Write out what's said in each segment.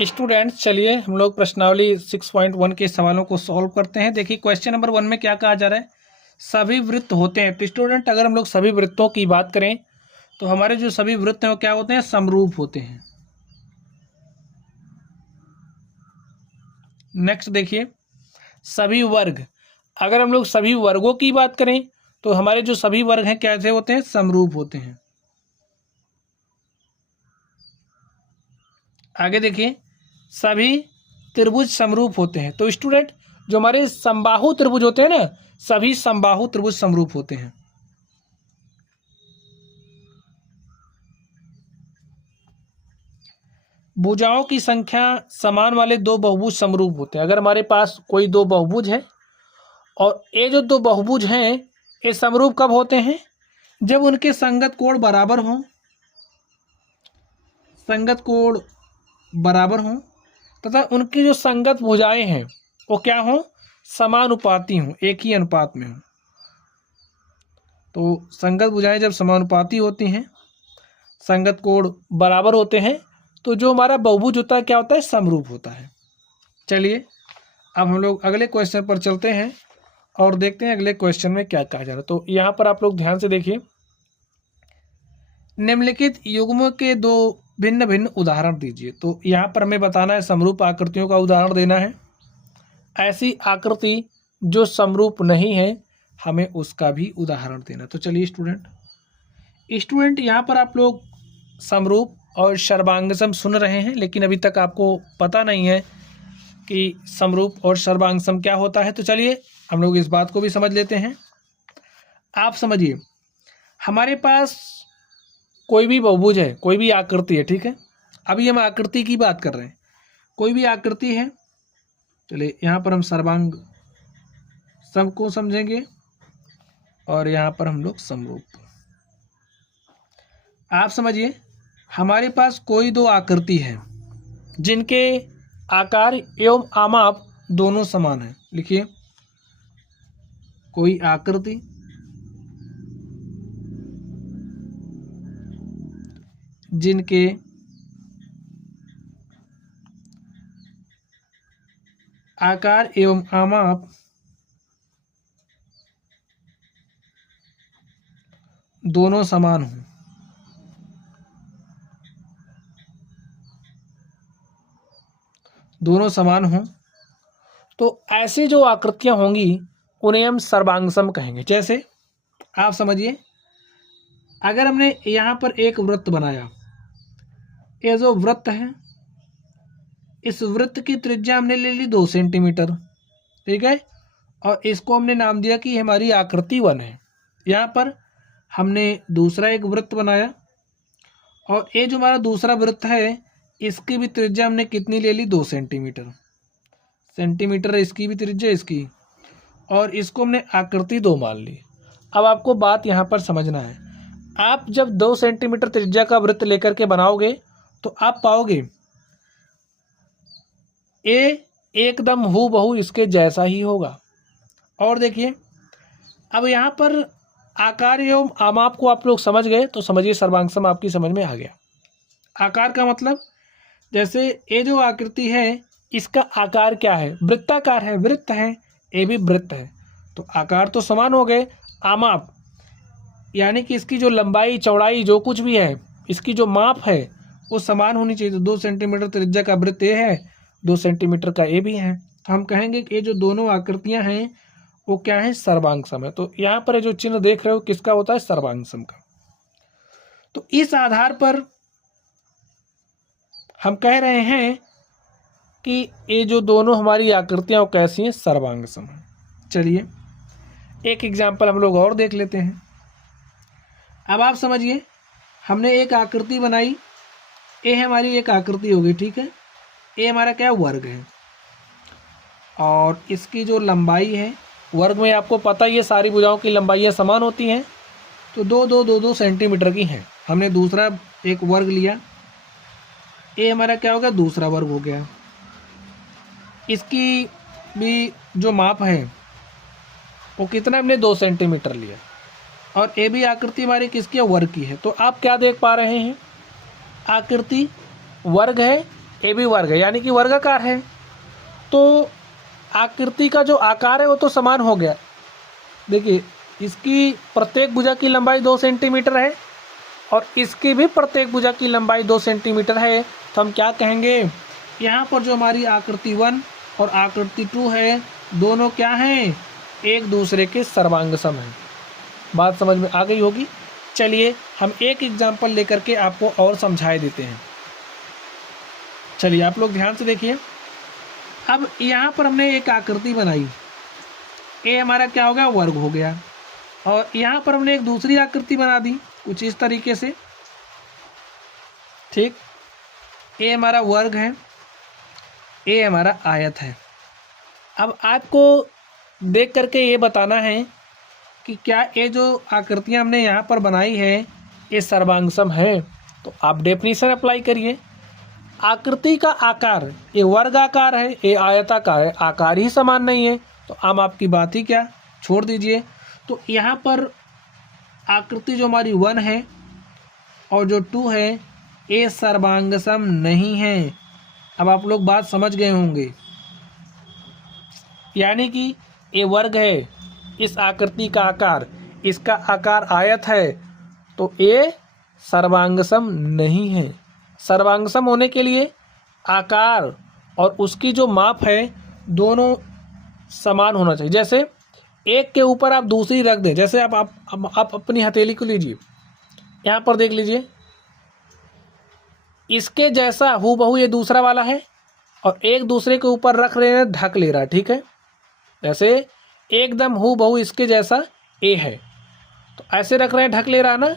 Students, चलिए हम लोग प्रश्नावली 6.1 के सवालों को सॉल्व करते हैं। देखिए क्वेश्चन नंबर 1 में क्या कहा जा रहा है, सभी वृत्त होते हैं। तो स्टूडेंट, अगर हम लोग सभी वृत्तों की बात करें तो हमारे जो सभी वृत्त हैं वो क्या होते हैं, समरूप होते हैं। नेक्स्ट देखिए, सभी वर्ग, अगर हम लोग सभी वर्गों की बात करें तो हमारे जो सभी वर्ग हैं कैसे होते हैं, समरूप होते हैं। आगे देखिए, सभी त्रिभुज समरूप होते हैं। तो स्टूडेंट, जो हमारे समबाहु त्रिभुज होते हैं ना, सभी समबाहु त्रिभुज समरूप होते हैं। भुजाओं की संख्या समान वाले दो बहुभुज समरूप होते हैं। अगर हमारे पास कोई दो बहुभुज है और ये जो दो बहुभुज हैं ये समरूप कब होते हैं, जब उनके संगत कोण बराबर हों, संगत कोण बराबर हों तथा उनकी जो संगत भुजाएं हैं वो क्या हों, समानुपाती हों, एक ही अनुपात में हों। तो संगत भुजाएं जब समानुपाती होती हैं, संगत कोण बराबर होते हैं, तो जो हमारा बहुभुज होता है क्या होता है, समरूप होता है। चलिए अब हम लोग अगले क्वेश्चन पर चलते हैं और देखते हैं अगले क्वेश्चन में क्या कहा जा रहा है। तो यहाँ पर आप लोग ध्यान से देखिए, निम्नलिखित युग्मों के दो भिन्न भिन्न उदाहरण दीजिए। तो यहाँ पर हमें बताना है, समरूप आकृतियों का उदाहरण देना है। ऐसी आकृति जो समरूप नहीं है हमें उसका भी उदाहरण देना। तो चलिए स्टूडेंट यहाँ पर आप लोग समरूप और सर्वांगसम सुन रहे हैं, लेकिन अभी तक आपको पता नहीं है कि समरूप और सर्वांगसम क्या होता है। तो चलिए हम लोग इस बात को भी समझ लेते हैं। आप समझिए, हमारे पास कोई भी बहुभुज है, कोई भी आकृति है, ठीक है। अभी हम आकृति की बात कर रहे हैं, कोई भी आकृति है। चलिए यहाँ पर हम सर्वांग सम को समझेंगे और यहाँ पर हम लोग समरूप। आप समझिए, हमारे पास कोई दो आकृति है जिनके आकार एवं आमाप दोनों समान है। लिखिए, कोई आकृति जिनके आकार एवं आमाप दोनों समान हों। दोनों समान हों तो ऐसी जो आकृतियां होंगी उन्हें हम सर्वांगसम कहेंगे। जैसे आप समझिए, अगर हमने यहाँ पर एक वृत्त बनाया, ये जो वृत्त है इस वृत्त की त्रिज्या हमने ले ली 2 सेंटीमीटर, ठीक है, और इसको हमने नाम दिया कि हमारी आकृति 1 है। यहाँ पर हमने दूसरा एक वृत्त बनाया और ये जो हमारा दूसरा वृत्त है इसकी भी त्रिज्या हमने कितनी ले ली, 2 सेंटीमीटर। सेंटीमीटर इसकी भी त्रिज्या, इसकी, और इसको हमने आकृति 2 मान ली। अब आपको बात यहाँ पर समझना है, आप जब 2 सेंटीमीटर त्रिज्या का वृत्त लेकर के बनाओगे तो आप पाओगे ये एकदम हूबहू इसके जैसा ही होगा। और देखिए, अब यहाँ पर आकार एवं आमाप को आप लोग समझ गए तो समझिए सर्वांगसम आपकी समझ में आ गया। आकार का मतलब, जैसे ये जो आकृति है इसका आकार क्या है, वृत्ताकार है, वृत्त है, ये भी वृत्त है, तो आकार तो समान हो गए। आमाप यानी कि इसकी जो लंबाई चौड़ाई जो कुछ भी है, इसकी जो माप है वो समान होनी चाहिए। तो 2 सेंटीमीटर त्रिज्या का वृत्त ये है, 2 सेंटीमीटर का ये भी है, तो हम कहेंगे कि ये जो दोनों आकृतियां हैं वो क्या है, सर्वांगसम है। तो यहाँ पर जो चिन्ह देख रहे हो किसका होता है, सर्वांगसम का। तो इस आधार पर हम कह रहे हैं कि ये जो दोनों हमारी आकृतियां वो कैसी हैं, सर्वांगसम है। चलिए एक एग्जाम्पल हम लोग और देख लेते हैं। अब आप समझिए, हमने एक आकृति बनाई, ये हमारी एक आकृति होगी, ठीक है, ये हमारा क्या वर्ग है, और इसकी जो लंबाई है, वर्ग में आपको पता ही है सारी भुजाओं की लंबाइयाँ समान होती हैं, तो 2 सेंटीमीटर की हैं। हमने दूसरा एक वर्ग लिया, ये हमारा क्या हो गया, दूसरा वर्ग हो गया। इसकी भी जो माप है वो कितना, हमने 2 सेंटीमीटर लिया, और ये भी आकृति हमारी किसकी है, वर्ग की है। तो आप क्या देख पा रहे हैं, आकृति वर्ग है ए भी वर्ग है यानी कि वर्गाकार है। तो आकृति का जो आकार है वो तो समान हो गया। देखिए इसकी प्रत्येक भुजा की लंबाई 2 सेंटीमीटर है और इसकी भी प्रत्येक भुजा की लंबाई 2 सेंटीमीटर है। तो हम क्या कहेंगे, यहाँ पर जो हमारी आकृति 1 और आकृति 2 है दोनों क्या हैं, एक दूसरे के सर्वांगसम हैं। बात समझ में आ गई होगी। चलिए हम एक एग्जाम्पल लेकर के आपको और समझाए देते हैं। चलिए आप लोग ध्यान से देखिए। अब यहाँ पर हमने एक आकृति बनाई, ए हमारा क्या हो गया, वर्ग हो गया। और यहाँ पर हमने एक दूसरी आकृति बना दी कुछ इस तरीके से, ठीक। ए हमारा वर्ग है, ए हमारा आयत है। अब आपको देख करके ये बताना है कि क्या ये जो आकृतियाँ हमने यहाँ पर बनाई है ये सर्वांगसम है। तो आप डेफिनेशन अप्लाई करिए। आकृति का आकार ये वर्गाकार है, ये आयताकार है, आकार ही समान नहीं है तो हम आपकी बात ही क्या, छोड़ दीजिए। तो यहाँ पर आकृति जो हमारी 1 है और जो 2 है ये सर्वांगसम नहीं है। अब आप लोग बात समझ गए होंगे, यानी कि ये वर्ग है, इस आकृति का आकार, इसका आकार आयत है, तो ये सर्वांगसम नहीं है। सर्वांगसम होने के लिए आकार और उसकी जो माप है दोनों समान होना चाहिए। जैसे एक के ऊपर आप दूसरी रख दें, जैसे आप अपनी हथेली को लीजिए, यहाँ पर देख लीजिए, इसके जैसा हूबहू ये दूसरा वाला है और एक दूसरे के ऊपर रख रहे हैं, ढक ले रहा है, ठीक है। जैसे एकदम हूबहू इसके जैसा ए है तो ऐसे रख रहे हैं, ढक ले रहा है ना,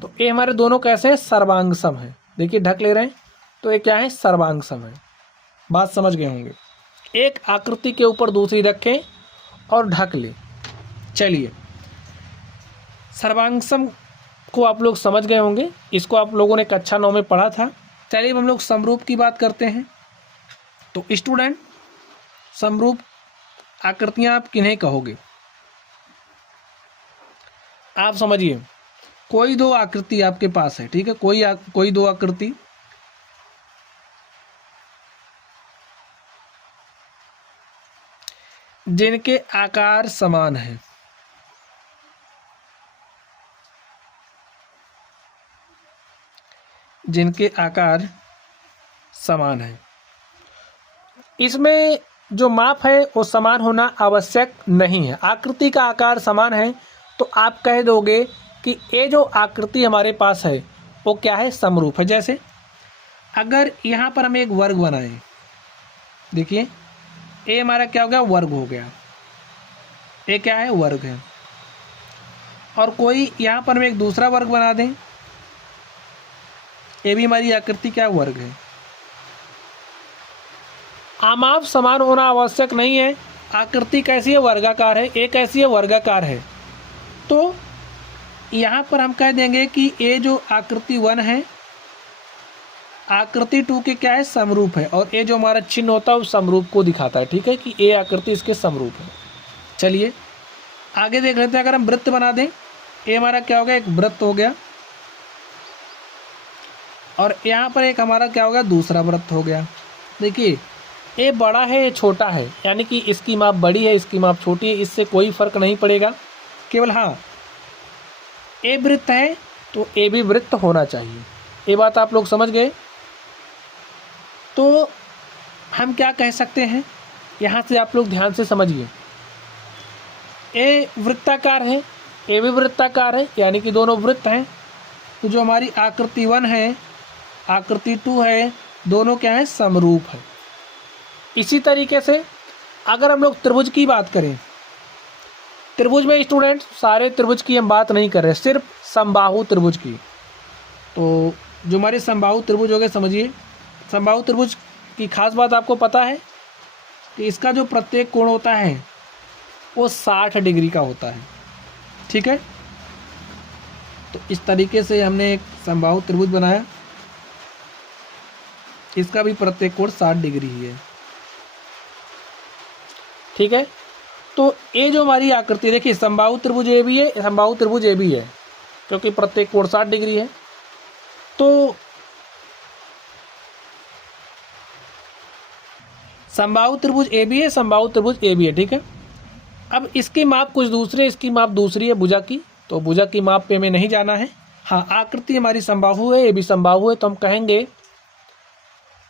तो ये हमारे दोनों कैसे हैं, सर्वांगसम है। देखिए ढक ले रहे हैं तो ये क्या है, सर्वांगसम है। बात समझ गए होंगे। एक आकृति के ऊपर दूसरी रखें और ढक ले। चलिए सर्वांगसम को आप लोग समझ गए होंगे, इसको आप लोगों ने कक्षा 9 में पढ़ा था। चलिए हम लोग समरूप की बात करते हैं। तो स्टूडेंट, समरूप आकृतियां आप किन्हें कहोगे? आप समझिए, कोई दो आकृति आपके पास है, ठीक है, कोई दो आकृति जिनके आकार समान है, जिनके आकार समान है। इसमें जो माप है वो समान होना आवश्यक नहीं है। आकृति का आकार समान है तो आप कह दोगे कि ये जो आकृति हमारे पास है वो क्या है, समरूप है। जैसे अगर यहाँ पर हम एक वर्ग बनाएं, देखिए ये हमारा क्या हो गया, वर्ग हो गया, ये क्या है, वर्ग है। और कोई यहाँ पर हम एक दूसरा वर्ग बना दें, ये भी हमारी आकृति क्या है, वर्ग है। आमाप समान होना आवश्यक नहीं है। आकृति कैसी है, वर्गाकार है, एक ऐसी है, वर्गाकार है। तो यहाँ पर हम कह देंगे कि ये जो आकृति 1 है आकृति 2 के क्या है, समरूप है। और ये जो हमारा चिन्ह होता है वो समरूप को दिखाता है, ठीक है, कि ये आकृति इसके समरूप है। चलिए आगे देख लेते हैं। अगर हम वृत्त बना दें, ये हमारा क्या हो गया, एक वृत्त हो गया। और यहाँ पर एक हमारा क्या हो गया, दूसरा वृत्त हो गया। देखिए ये बड़ा है, ये छोटा है, यानी कि इसकी माप बड़ी है, इसकी माप छोटी है, इससे कोई फर्क नहीं पड़ेगा। केवल हाँ, ए वृत्त है तो ए भी वृत्त होना चाहिए। ये बात आप लोग समझ गए। तो हम क्या कह सकते हैं, यहाँ से आप लोग ध्यान से समझिए। ए वृत्ताकार है, ए भी वृत्ताकार है, यानी कि दोनों वृत्त हैं। तो जो हमारी आकृति 1 है, आकृति 2 है, दोनों क्या है, समरूप है। इसी तरीके से अगर हम लोग त्रिभुज की बात करें, त्रिभुज में स्टूडेंट सारे त्रिभुज की हम बात नहीं कर रहे, सिर्फ समबाहु त्रिभुज की। तो जो हमारे समबाहु त्रिभुज हो गए, समझिए समबाहु त्रिभुज की खास बात आपको पता है कि इसका जो प्रत्येक कोण होता है वो 60 डिग्री का होता है, ठीक है। तो इस तरीके से हमने एक समबाहु त्रिभुज बनाया, इसका भी प्रत्येक कोण 60 डिग्री ही है, ठीक है। तो ये जो हमारी आकृति देखिए, समबाहु त्रिभुज ए भी है, समबाहु त्रिभुज ए भी है, क्योंकि प्रत्येक कोण 60 डिग्री है। तो समबाहु त्रिभुज ए बी है, समबाहु त्रिभुज ए बी है, ठीक है। अब इसकी माप कुछ दूसरी है, इसकी माप दूसरी है भुजा की, तो भुजा की माप पे हमें नहीं जाना है। हाँ, आकृति हमारी समबाहु है, ए बी समबाहु है, तो हम कहेंगे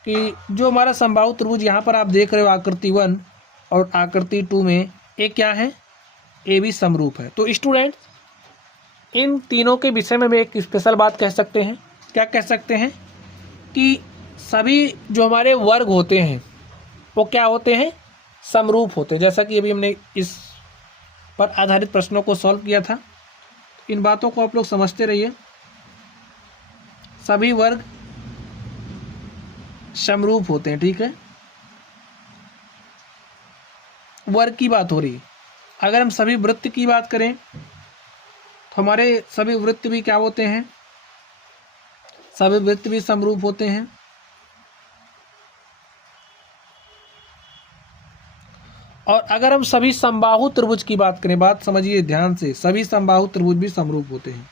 कि जो हमारा समबाहु त्रिभुज यहाँ पर आप देख रहे हो आकृति 1 और आकृति 2 में, ये क्या है, ए बी समरूप है। तो स्टूडेंट इन तीनों के विषय में एक स्पेशल बात कह सकते हैं। क्या कह सकते हैं कि सभी जो हमारे वर्ग होते हैं वो क्या होते हैं, समरूप होते हैं। जैसा कि अभी हमने इस पर आधारित प्रश्नों को सॉल्व किया था। इन बातों को आप लोग समझते रहिए। सभी वर्ग समरूप होते हैं, ठीक है। वर्ग की बात हो रही है। अगर हम सभी वृत्त की बात करें तो हमारे सभी वृत्त भी क्या होते हैं, सभी वृत्त भी समरूप होते हैं। और अगर हम सभी समबाहु त्रिभुज की बात करें, बात समझिए ध्यान से, सभी समबाहु त्रिभुज भी समरूप होते हैं।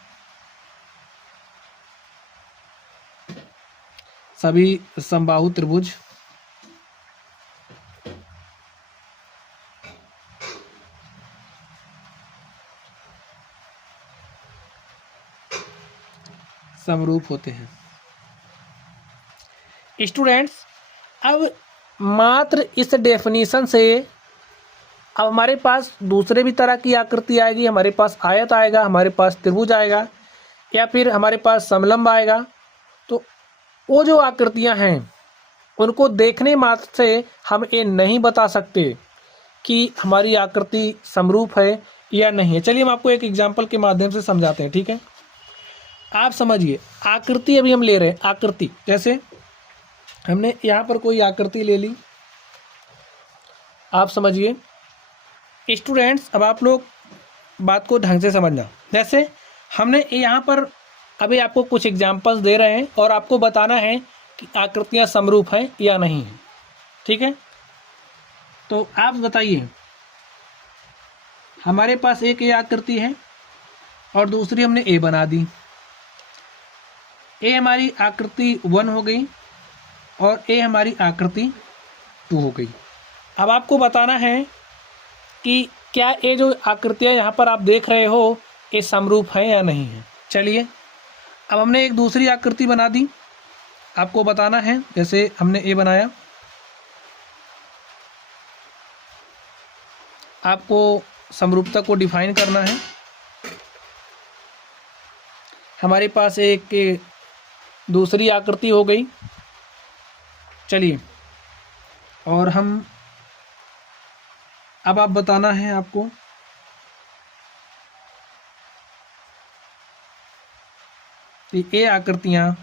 सभी समबाहु त्रिभुज समरूप होते हैं। स्टूडेंट्स अब मात्र इस डेफिनेशन से अब हमारे पास दूसरे भी तरह की आकृति आएगी। हमारे पास आयत आएगा, हमारे पास त्रिभुज आएगा, या फिर हमारे पास समलंब आएगा। तो वो जो आकृतियां हैं उनको देखने मात्र से हम ये नहीं बता सकते कि हमारी आकृति समरूप है या नहीं है। चलिए हम आपको एक एग्जाम्पल के माध्यम से समझाते हैं, ठीक है। आप समझिए, आकृति अभी हम ले रहे हैं। आकृति जैसे हमने यहाँ पर कोई आकृति ले ली, आप समझिए स्टूडेंट्स। अब आप लोग बात को ढंग से समझना। जैसे हमने यहाँ पर अभी आपको कुछ एग्जाम्पल्स दे रहे हैं और आपको बताना है कि आकृतियाँ समरूप हैं या नहीं है, ठीक है। तो आप बताइए, हमारे पास एक ये आकृति है और दूसरी हमने ए बना दी। ए हमारी आकृति 1 हो गई और ए हमारी आकृति 2 हो गई। अब आपको बताना है कि क्या ये जो आकृतियाँ यहाँ पर आप देख रहे हो ये समरूप है या नहीं है। चलिए अब हमने एक दूसरी आकृति बना दी, आपको बताना है। जैसे हमने ए बनाया, आपको समरूपता को डिफाइन करना है। हमारे पास एक दूसरी आकृति हो गई। चलिए और हम अब आप बताना है आपको कि ये आकृतियाँ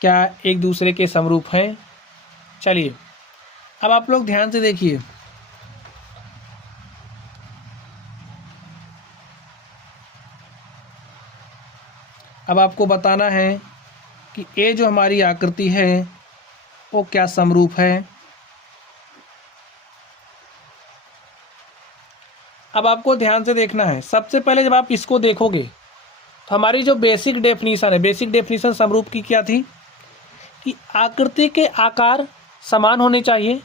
क्या एक दूसरे के समरूप हैं। चलिए अब आप लोग ध्यान से देखिए, अब आपको बताना है कि ये जो हमारी आकृति है वो क्या समरूप है। अब आपको ध्यान से देखना है। सबसे पहले जब आप इसको देखोगे तो हमारी जो बेसिक डेफिनीशन है, बेसिक डेफिनीशन समरूप की क्या थी कि आकृति के आकार समान होने चाहिए।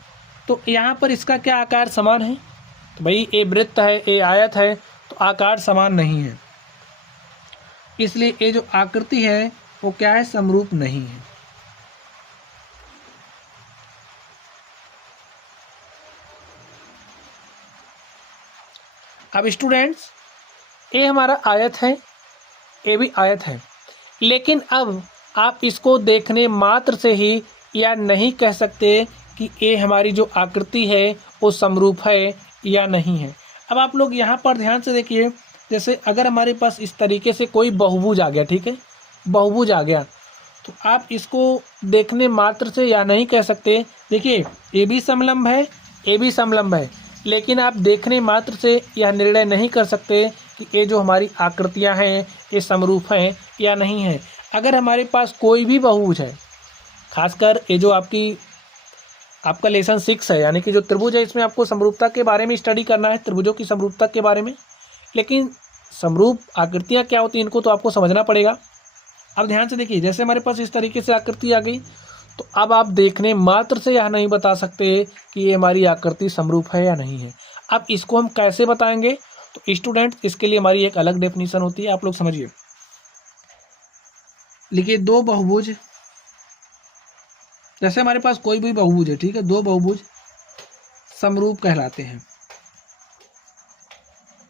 तो यहाँ पर इसका क्या आकार समान है, तो भाई ये वृत्त है, ये आयत है, तो आकार समान नहीं है, इसलिए ये जो आकृति है वो क्या है, समरूप नहीं है। अब स्टूडेंट्स ये हमारा आयत है, ये भी आयत है, लेकिन अब आप इसको देखने मात्र से ही या नहीं कह सकते कि ये हमारी जो आकृति है वो समरूप है या नहीं है। अब आप लोग यहाँ पर ध्यान से देखिए, जैसे अगर हमारे पास इस तरीके से कोई बहुभुज आ गया, ठीक है, बहुभुज आ गया, तो आप इसको देखने मात्र से या नहीं कह सकते। देखिए ये भी समलंब है, ये भी समलंब है, लेकिन आप देखने मात्र से यह निर्णय नहीं कर सकते कि ये जो हमारी आकृतियां हैं ये समरूप हैं या नहीं है। अगर हमारे पास कोई भी बहुभुज है, खासकर ये जो आपका लेसन 6 है, यानी कि जो त्रिभुज है, इसमें आपको समरूपता के बारे में स्टडी करना है, त्रिभुजों की समरूपता के बारे में। लेकिन समरूप आकृतियाँ क्या होती हैं इनको तो आपको समझना पड़ेगा। अब ध्यान से देखिए, जैसे हमारे पास इस तरीके से आकृति आ गई, तो अब आप देखने मात्र से यह नहीं बता सकते कि ये हमारी आकृति समरूप है या नहीं है। अब इसको हम कैसे बताएंगे? तो स्टूडेंट इसके लिए हमारी एक अलग डेफिनेशन होती है, आप लोग समझिए। लिखिए दो बहुभुज, जैसे हमारे पास कोई भी बहुभुज है, ठीक है, दो बहुभुज समरूप कहलाते हैं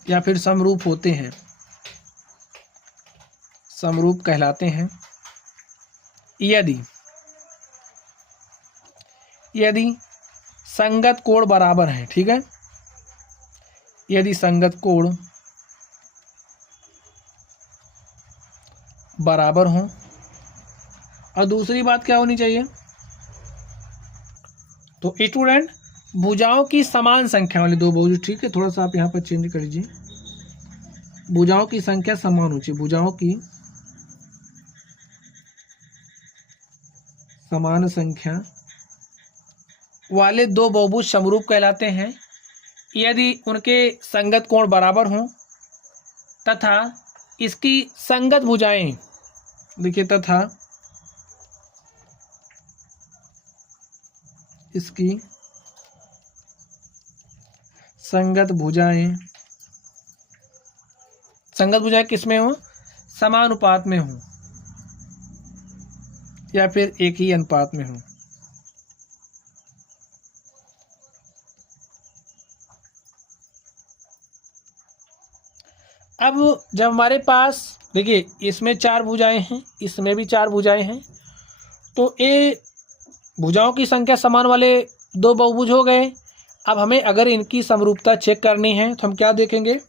या फिर समरूप होते हैं, समरूप कहलाते हैं यदि संगत कोण बराबर है, ठीक है, यदि संगत कोण बराबर हो। और दूसरी बात क्या होनी चाहिए? तो स्टूडेंट भुजाओं की समान संख्या वाले दो बहुभुज, ठीक है, थोड़ा सा आप यहाँ पर चेंज कर लीजिए, भुजाओं की संख्या समान होनी चाहिए, भुजाओं की समान संख्या वाले दो बहुभुज समरूप कहलाते हैं यदि उनके संगत कोण बराबर हों तथा इसकी संगत भुजाएं, देखिए, तथा इसकी संगत भुजाएं किसमें हो? समानुपात में हो या फिर एक ही अनुपात में हो। अब जब हमारे पास, देखिए, इसमें चार भुजाएं हैं, इसमें भी चार भुजाएं हैं, तो ये भुजाओं की संख्या समान वाले दो बहुभुज हो गए। अब हमें अगर इनकी समरूपता चेक करनी है तो हम क्या देखेंगे?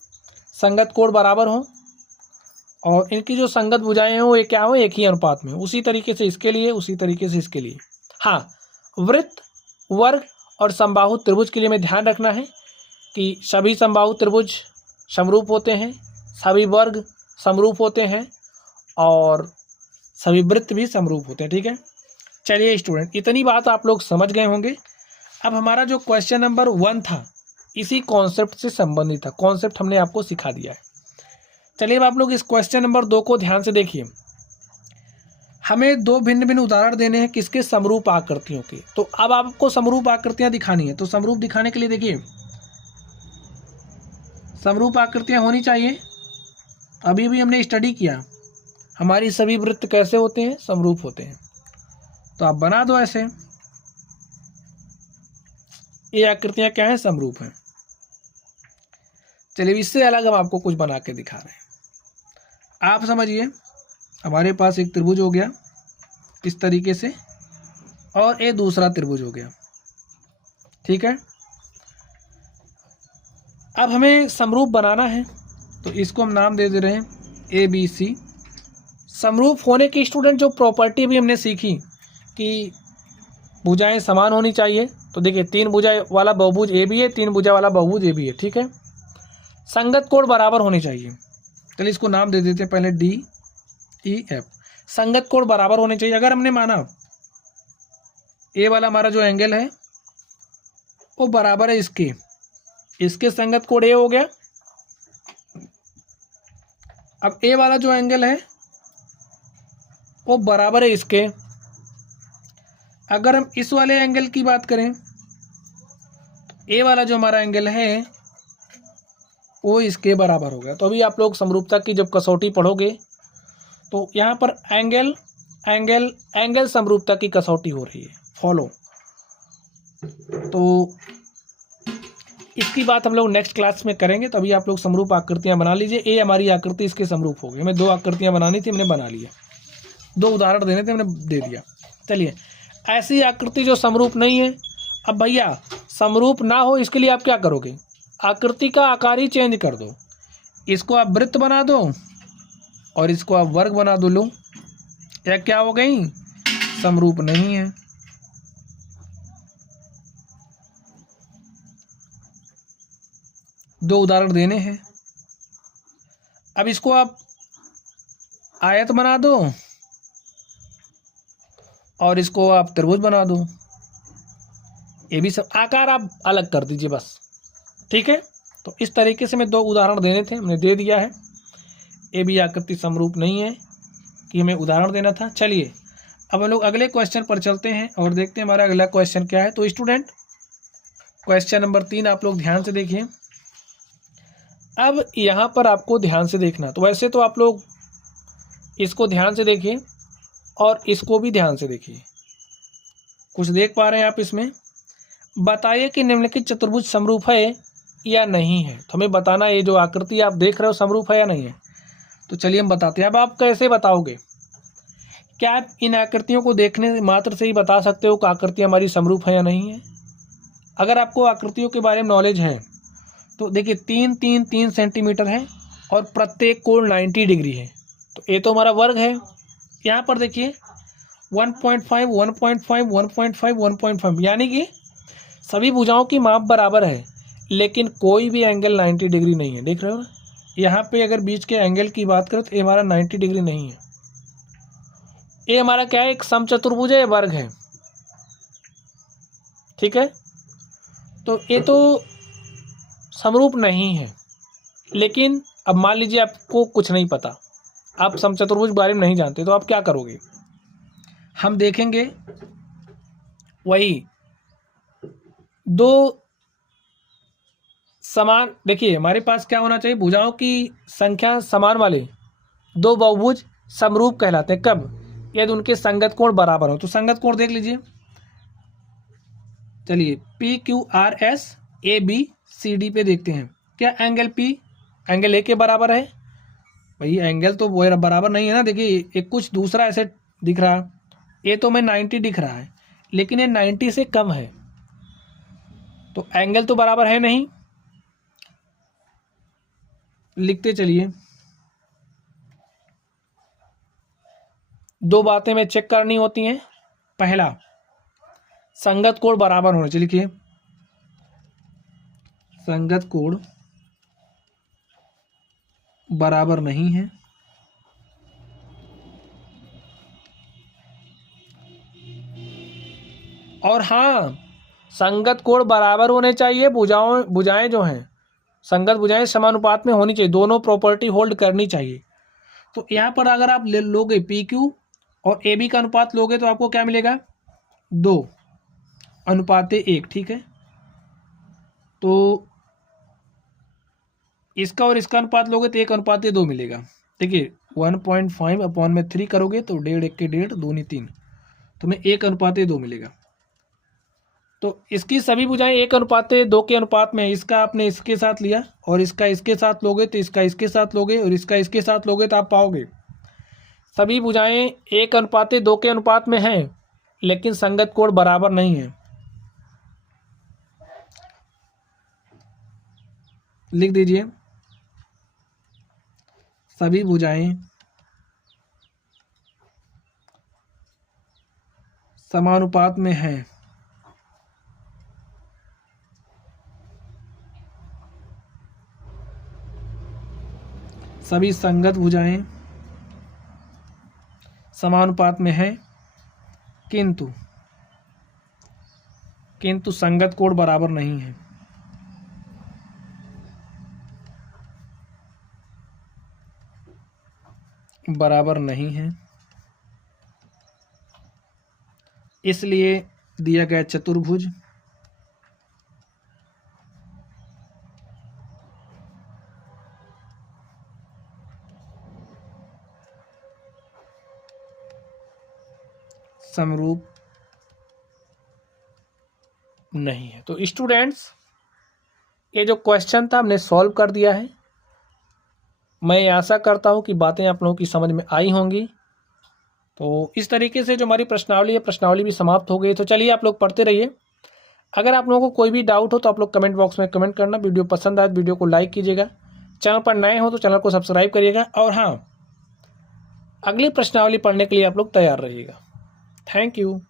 संगत कोण बराबर हो और इनकी जो संगत भुजाएं हैं वो क्या हो? एक ही अनुपात में। उसी तरीके से इसके लिए, उसी तरीके से इसके लिए। हाँ, वृत्त, वर्ग और समबाहु त्रिभुज के लिए हमें ध्यान रखना है कि सभी समबाहु त्रिभुज समरूप होते हैं, सभी वर्ग समरूप होते हैं और सभी वृत्त भी समरूप होते हैं, ठीक है। चलिए स्टूडेंट, इतनी बात आप लोग समझ गए होंगे। अब हमारा जो क्वेश्चन नंबर 1 था इसी कॉन्सेप्ट से संबंधित था, कॉन्सेप्ट हमने आपको सिखा दिया है। चलिए अब आप लोग इस क्वेश्चन नंबर 2 को ध्यान से देखिए। हमें दो भिन्न भिन्न उदाहरण देने हैं किसके? समरूप आकृतियों के। तो अब आपको समरूप आकृतियां दिखानी है, तो समरूप दिखाने के लिए देखिए, समरूप आकृतियां होनी चाहिए। अभी भी हमने स्टडी किया हमारी सभी वृत्त कैसे होते हैं? समरूप होते हैं। तो आप बना दो ऐसे, ये आकृतियां क्या हैं? समरूप हैं। चलिए इससे अलग हम आपको कुछ बना के दिखा रहे हैं। आप समझिए, हमारे पास एक त्रिभुज हो गया इस तरीके से और ये दूसरा त्रिभुज हो गया, ठीक है। अब हमें समरूप बनाना है तो इसको हम नाम दे रहे हैं ABC। समरूप होने की स्टूडेंट जो प्रॉपर्टी भी हमने सीखी कि भुजाएं समान होनी चाहिए। तो देखिए, 3 भुजा वाला बहुभुज ए भी है, 3 भुजा वाला बहुभुज ए भी है, ठीक है। संगत कोण बराबर होनी चाहिए, चलिए इसको नाम दे देते हैं पहले DEF। संगत कोण बराबर होने चाहिए। अगर हमने माना ए वाला हमारा जो एंगल है वो बराबर है इसके संगत कोण ए हो गया। अब ए वाला जो एंगल है वो बराबर है इसके। अगर हम इस वाले एंगल की बात करें, ए वाला जो हमारा एंगल है वो इसके बराबर हो गया। तो अभी आप लोग समरूपता की जब कसौटी पढ़ोगे तो यहाँ पर एंगल एंगल एंगल समरूपता की कसौटी हो रही है, फॉलो। तो इसकी बात हम लोग नेक्स्ट क्लास में करेंगे। तो अभी आप लोग समरूप आकृतियां बना लीजिए। ए हमारी आकृति इसके समरूप हो गई। हमें 2 आकृतियां बनानी थी, हमने बना लिया। 2 उदाहरण देने थे, हमने दे दिया। चलिए, ऐसी आकृति जो समरूप नहीं है, अब भैया समरूप ना हो इसके लिए आप क्या करोगे? आकृति का आकार ही चेंज कर दो। इसको आप वृत्त बना दो और इसको आप वर्ग बना दो। लो, या क्या हो गई? समरूप नहीं है। दो उदाहरण देने हैं। अब इसको आप आयत बना दो और इसको आप त्रिभुज बना दो। ये भी सब आकार आप अलग कर दीजिए बस, ठीक है। तो इस तरीके से मैं 2 उदाहरण देने थे, हमने दे दिया है। ये भी आकृति समरूप नहीं है कि हमें उदाहरण देना था। चलिए अब हम लोग अगले क्वेश्चन पर चलते हैं और देखते हैं हमारा अगला क्वेश्चन क्या है। तो स्टूडेंट क्वेश्चन नंबर 3 आप लोग ध्यान से देखिए। अब यहाँ पर आपको ध्यान से देखना, तो वैसे तो आप लोग इसको ध्यान से देखिए और इसको भी ध्यान से देखिए। कुछ देख पा रहे हैं आप इसमें? बताइए कि निम्नलिखित चतुर्भुज समरूप है या नहीं है। तो हमें बताना, ये जो आकृति आप देख रहे हो समरूप है या नहीं है। तो चलिए हम बताते हैं। अब आप कैसे बताओगे? क्या आप इन आकृतियों को देखने मात्र से ही बता सकते हो कि आकृति हमारी समरूप है या नहीं है? अगर आपको आकृतियों के बारे में नॉलेज है तो देखिए 3 सेंटीमीटर है और प्रत्येक कोण 90 डिग्री है। तो ये तो हमारा वर्ग है। यहाँ पर देखिए 1.5, 1.5, 1.5, 1.5, यानी कि सभी भुजाओं की माप बराबर है, लेकिन कोई भी एंगल 90 डिग्री नहीं है। देख रहे हो ना? यहाँ पे अगर बीच के एंगल की बात करें तो ये हमारा 90 डिग्री नहीं है। ये हमारा क्या है? एक समचतुर्भुज है, वर्ग है। ठीक है, तो ये तो समरूप नहीं है। लेकिन अब मान लीजिए आपको कुछ नहीं पता, आप समचतुर्भुज के बारे में नहीं जानते, तो आप क्या करोगे? हम देखेंगे वही दो समान, देखिए हमारे पास क्या होना चाहिए? भुजाओं की संख्या समान वाले दो बहुभुज समरूप कहलाते हैं। कब? यदि उनके संगत कोण बराबर हो। तो संगत कोण देख लीजिए। चलिए PQRS AB पे देखते हैं। क्या एंगल P एंगल A के बराबर है? भाई एंगल तो वो बराबर नहीं है ना। देखिए एक कुछ दूसरा ऐसे दिख रहा, ये तो मैं 90 दिख रहा है, लेकिन ये 90 से कम है, तो एंगल तो बराबर है नहीं। लिखते चलिए। दो बातें में चेक करनी होती हैं। पहला, संगत कोण बराबर होने चाहिए। लिखिए संगत कोण बराबर नहीं है। और हाँ, संगत कोण बराबर होने चाहिए। भुजाएं जो हैं, संगत भुजाएं समानुपात में होनी चाहिए। दोनों प्रॉपर्टी होल्ड करनी चाहिए। तो यहाँ पर अगर आप ले लोगे PQ और AB का अनुपात लोगे तो आपको क्या मिलेगा? 2:1। ठीक है, तो इसका और इसका अनुपात लोगे तो 1:2 मिलेगा। देखिए 1.5/3 करोगे तो 1.5 1 के 1.5 2 3, तुम्हें 1:2 मिलेगा। तो इसकी सभी भुजाएं 1:2 के अनुपात में है। इसका आपने इसके साथ लिया और इसका इसके साथ लोगे तो इसका इसके साथ लोगे और इसका इसके साथ लोगे तो आप पाओगे सभी भुजाएं 1:2 के अनुपात में हैं, लेकिन संगत कोण बराबर नहीं है। लिख दीजिए सभी भुजाएं समानुपात में हैं, सभी संगत भुजाएं समानुपात में हैं, किंतु संगत कोण बराबर नहीं है। बराबर नहीं है, इसलिए दिया गया चतुर्भुज समरूप नहीं है। तो स्टूडेंट्स, ये जो क्वेश्चन था हमने सॉल्व कर दिया है। मैं आशा करता हूँ कि बातें आप लोगों की समझ में आई होंगी। तो इस तरीके से जो हमारी प्रश्नावली है, प्रश्नावली भी समाप्त हो गई। तो चलिए आप लोग पढ़ते रहिए। अगर आप लोगों को कोई भी डाउट हो तो आप लोग कमेंट बॉक्स में कमेंट करना। वीडियो पसंद आए तो वीडियो को लाइक कीजिएगा। चैनल पर नए हो तो चैनल को सब्सक्राइब करिएगा। और हाँ, अगली प्रश्नावली पढ़ने के लिए आप लोग तैयार रहिएगा। Thank you.